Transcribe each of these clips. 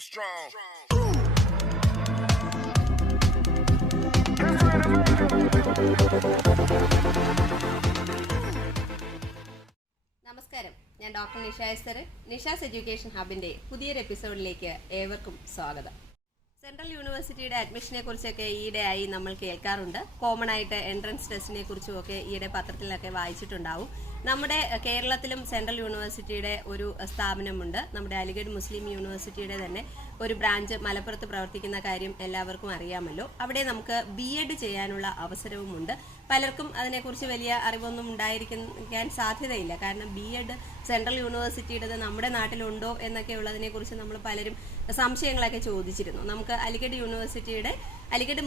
നമസ്കാരം, ഞാൻ doctor Nisha Esther. Nisha's education ഹബിന്റെ പുതിയൊരു എപ്പിസോഡിലേക്ക് ഏവർക്കും സ്വാഗതം. സെൻട്രൽ യൂണിവേഴ്സിറ്റിയുടെ അഡ്മിഷനെ കുറിച്ചൊക്കെ ഈയിടെയായി നമ്മൾ കേൾക്കാറുണ്ട്. കോമൺ ആയിട്ട് എൻട്രൻസ് ടെസ്റ്റിനെ കുറിച്ചുമൊക്കെ ഈയിടെ പത്രത്തിലൊക്കെ വായിച്ചിട്ടുണ്ടാവും. നമ്മുടെ കേരളത്തിലും സെൻട്രൽ യൂണിവേഴ്സിറ്റിയുടെ ഒരു സ്ഥാപനമുണ്ട്. നമ്മുടെ അലിഗഡ് മുസ്ലിം യൂണിവേഴ്സിറ്റിയുടെ തന്നെ ഒരു ബ്രാഞ്ച് മലപ്പുറത്ത് പ്രവർത്തിക്കുന്ന കാര്യം എല്ലാവർക്കും അറിയാമല്ലോ. അവിടെ നമുക്ക് BEd ചെയ്യാനുള്ള അവസരവുമുണ്ട്. പലർക്കും അതിനെക്കുറിച്ച് വലിയ അറിവൊന്നും ഉണ്ടായിരിക്കാൻ സാധ്യതയില്ല. കാരണം BEd സെൻട്രൽ യൂണിവേഴ്സിറ്റിയുടേത് നമ്മുടെ നാട്ടിലുണ്ടോ എന്നൊക്കെ ഉള്ളതിനെക്കുറിച്ച് നമ്മൾ പലരും സംശയങ്ങളൊക്കെ ചോദിച്ചിരുന്നു. നമുക്ക് അലിഗഡ്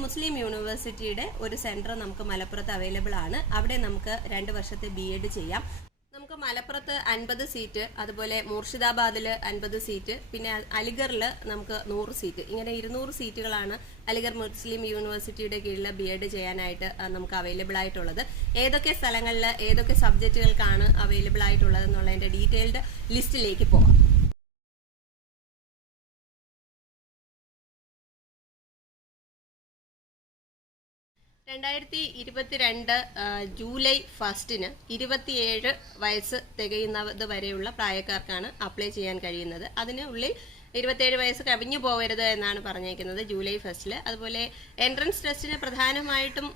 മുസ്ലിം യൂണിവേഴ്സിറ്റിയുടെ ഒരു സെന്റർ നമുക്ക് മലപ്പുറത്ത് അവൈലബിൾ ആണ്. അവിടെ നമുക്ക് 2 വർഷത്തെ BEd ചെയ്യാം. നമുക്ക് മലപ്പുറത്ത് 50 സീറ്റ്, അതുപോലെ മൂർഷിദാബാദിൽ 50 സീറ്റ്, പിന്നെ അലിഗറിൽ നമുക്ക് 100 സീറ്റ്, ഇങ്ങനെ 200 സീറ്റുകളാണ് അലിഗർ മുസ്ലിം യൂണിവേഴ്സിറ്റിയുടെ കീഴിൽ BEd ചെയ്യാനായിട്ട് നമുക്ക് അവൈലബിൾ ആയിട്ടുള്ളത്. ഏതൊക്കെ സ്ഥലങ്ങളിൽ ഏതൊക്കെ സബ്ജക്റ്റുകൾക്കാണ് അവൈലബിൾ ആയിട്ടുള്ളത് എന്നുള്ളതിന്റെ ഡീറ്റെയിൽഡ് ലിസ്റ്റിലേക്ക് പോകാം. 2022 ജൂലൈ 1 27 വയസ്സ് തികയുന്നത് വരെയുള്ള പ്രായക്കാർക്കാണ് അപ്ലൈ ചെയ്യാൻ കഴിയുന്നത്. അതിനുള്ളിൽ 27 വയസ്സ് കവിഞ്ഞു പോകരുത് എന്നാണ് പറഞ്ഞേക്കുന്നത് ജൂലൈ 1. അതുപോലെ എൻട്രൻസ് ടെസ്റ്റിന് പ്രധാനമായിട്ടും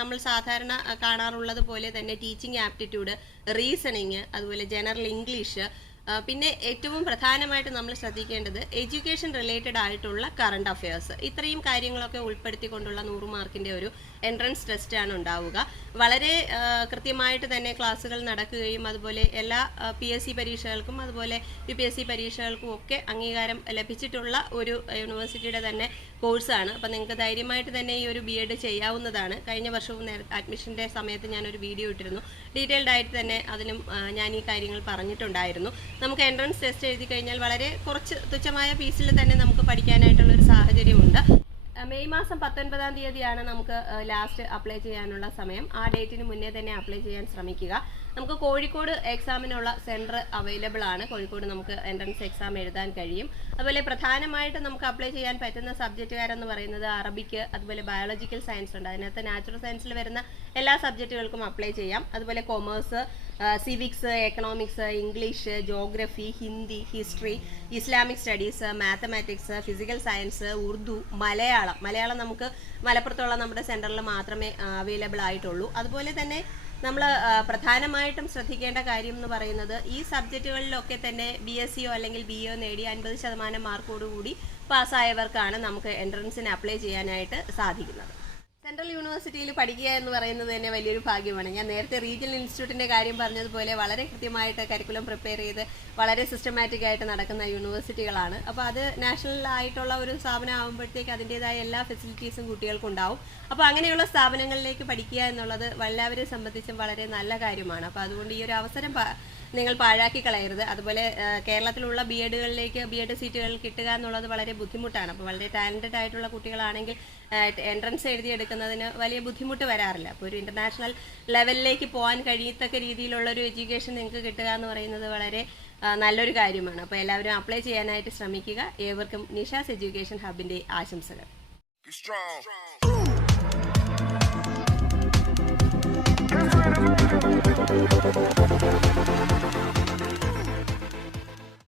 നമ്മൾ സാധാരണ കാണാറുള്ളത് പോലെ തന്നെ ടീച്ചിങ് ആപ്റ്റിറ്റ്യൂഡ്, റീസണിങ്, അതുപോലെ ജനറൽ ഇംഗ്ലീഷ്, പിന്നെ ഏറ്റവും പ്രധാനമായിട്ട് നമ്മൾ ശ്രദ്ധിക്കേണ്ടത് എഡ്യൂക്കേഷൻ റിലേറ്റഡ് ആയിട്ടുള്ള കറണ്ട് അഫയേഴ്സ്, ഇത്രയും കാര്യങ്ങളൊക്കെ ഉൾപ്പെടുത്തിക്കൊണ്ടുള്ള 100 മാർക്കിന്റെ ഒരു എൻട്രൻസ് ടെസ്റ്റാണ് ഉണ്ടാവുക. വളരെ കൃത്യമായിട്ട് തന്നെ ക്ലാസ്സുകൾ നടക്കുകയും അതുപോലെ എല്ലാ PSC പരീക്ഷകൾക്കും അതുപോലെ UPSC പരീക്ഷകൾക്കും ഒക്കെ അംഗീകാരം ലഭിച്ചിട്ടുള്ള ഒരു യൂണിവേഴ്സിറ്റിയുടെ തന്നെ കോഴ്സാണ്. അപ്പം നിങ്ങൾക്ക് ധൈര്യമായിട്ട് തന്നെ ഈ ഒരു BEd ചെയ്യാവുന്നതാണ്. കഴിഞ്ഞ വർഷവും അഡ്മിഷൻ്റെ സമയത്ത് ഞാനൊരു വീഡിയോ ഇട്ടിരുന്നു. ഡീറ്റെയിൽഡ് ആയിട്ട് തന്നെ അതിനും ഞാൻ ഈ കാര്യങ്ങൾ പറഞ്ഞിട്ടുണ്ടായിരുന്നു. നമുക്ക് എൻട്രൻസ് ടെസ്റ്റ് എഴുതി കഴിഞ്ഞാൽ വളരെ കുറച്ച് തുച്ഛമായ ഫീസിൽ തന്നെ നമുക്ക് പഠിക്കാനായിട്ടുള്ളൊരു സാഹചര്യമുണ്ട്. മെയ് മാസം 19-ാം തീയതിയാണ് നമുക്ക് ലാസ്റ്റ് അപ്ലൈ ചെയ്യാനുള്ള സമയം. ആ ഡേറ്റിന് മുന്നേ തന്നെ അപ്ലൈ ചെയ്യാൻ ശ്രമിക്കുക. നമുക്ക് കോഴിക്കോട് എക്സാമിനുള്ള സെൻറ്റർ അവൈലബിൾ ആണ്. കോഴിക്കോട് നമുക്ക് എൻട്രൻസ് എക്സാം എഴുതാൻ കഴിയും. അതുപോലെ പ്രധാനമായിട്ട് നമുക്ക് അപ്ലൈ ചെയ്യാൻ പറ്റുന്ന സബ്ജക്റ്റുകാരെന്ന് പറയുന്നത് അറബിക്ക്, അതുപോലെ ബയോളജിക്കൽ സയൻസ് ഉണ്ട്. അതിനകത്ത് നാച്ചുറൽ സയൻസിൽ വരുന്ന എല്ലാ സബ്ജക്റ്റുകൾക്കും അപ്ലൈ ചെയ്യാം. അതുപോലെ commerce, civics, economics, English, geography, Hindi, history, Islamic studies, mathematics, physical science, Urdu, Malayalam നമുക്ക് മലപ്പുറത്തുള്ള നമ്മുടെ സെൻറ്ററിൽ മാത്രമേ അവൈലബിൾ ആയിട്ടുള്ളൂ. അതുപോലെ തന്നെ നമ്മൾ പ്രധാനമായിട്ടും ശ്രദ്ധിക്കേണ്ട കാര്യം എന്ന് പറയുന്നത് ഈ സബ്ജക്റ്റുകളിലൊക്കെ തന്നെ BScയോ അല്ലെങ്കിൽ BAയോ നേടി 50% മാർക്കോടുകൂടി പാസ്സായവർക്കാണ് നമുക്ക് എൻട്രൻസിന് അപ്ലൈ ചെയ്യാനായിട്ട് സാധിക്കുന്നത്. സെൻട്രൽ യൂണിവേഴ്സിറ്റിയിൽ പഠിക്കുക എന്ന് പറയുന്നത് തന്നെ വലിയൊരു ഭാഗ്യമാണ്. ഞാൻ നേരത്തെ റീജിയണൽ ഇൻസ്റ്റിറ്റ്യൂട്ടിൻ്റെ കാര്യം പറഞ്ഞതുപോലെ വളരെ കൃത്യമായിട്ട് കരിക്കുലം പ്രിപ്പയർ ചെയ്ത് വളരെ സിസ്റ്റമാറ്റിക് ആയിട്ട് നടക്കുന്ന യൂണിവേഴ്സിറ്റികളാണ്. അപ്പോൾ അത് നാഷണൽ ആയിട്ടുള്ള ഒരു സ്ഥാപനം ആകുമ്പോഴത്തേക്ക് അതിൻ്റെതായ എല്ലാ ഫെസിലിറ്റീസും കുട്ടികൾക്കുണ്ടാവും. അപ്പോൾ അങ്ങനെയുള്ള സ്ഥാപനങ്ങളിലേക്ക് പഠിക്കുക എന്നുള്ളത് എല്ലാവരെയും സംബന്ധിച്ചും വളരെ നല്ല കാര്യമാണ്. അപ്പോൾ അതുകൊണ്ട് ഈ ഒരു അവസരം നിങ്ങൾ പാഴാക്കി കളയരുത്. അതുപോലെ കേരളത്തിലുള്ള BEd സീറ്റുകൾ കിട്ടുക എന്നുള്ളത് വളരെ ബുദ്ധിമുട്ടാണ്. അപ്പോൾ വളരെ ടാലൻറ്റഡ് ആയിട്ടുള്ള കുട്ടികളാണെങ്കിൽ എൻട്രൻസ് എഴുതിയെടുക്കുന്നതിന് വലിയ ബുദ്ധിമുട്ട് വരാറില്ല. അപ്പോൾ ഒരു ഇൻ്റർനാഷണൽ ലെവലിലേക്ക് പോകാൻ കഴിയത്തക്ക രീതിയിലുള്ള ഒരു എഡ്യൂക്കേഷൻ നിങ്ങൾക്ക് കിട്ടുക എന്ന് പറയുന്നത് വളരെ നല്ലൊരു കാര്യമാണ്. അപ്പോൾ എല്ലാവരും അപ്ലൈ ചെയ്യാനായിട്ട് ശ്രമിക്കുക. ഏവർക്കും നിഷാസ് എഡ്യൂക്കേഷൻ ഹബിൻ്റെ ആശംസകൾ.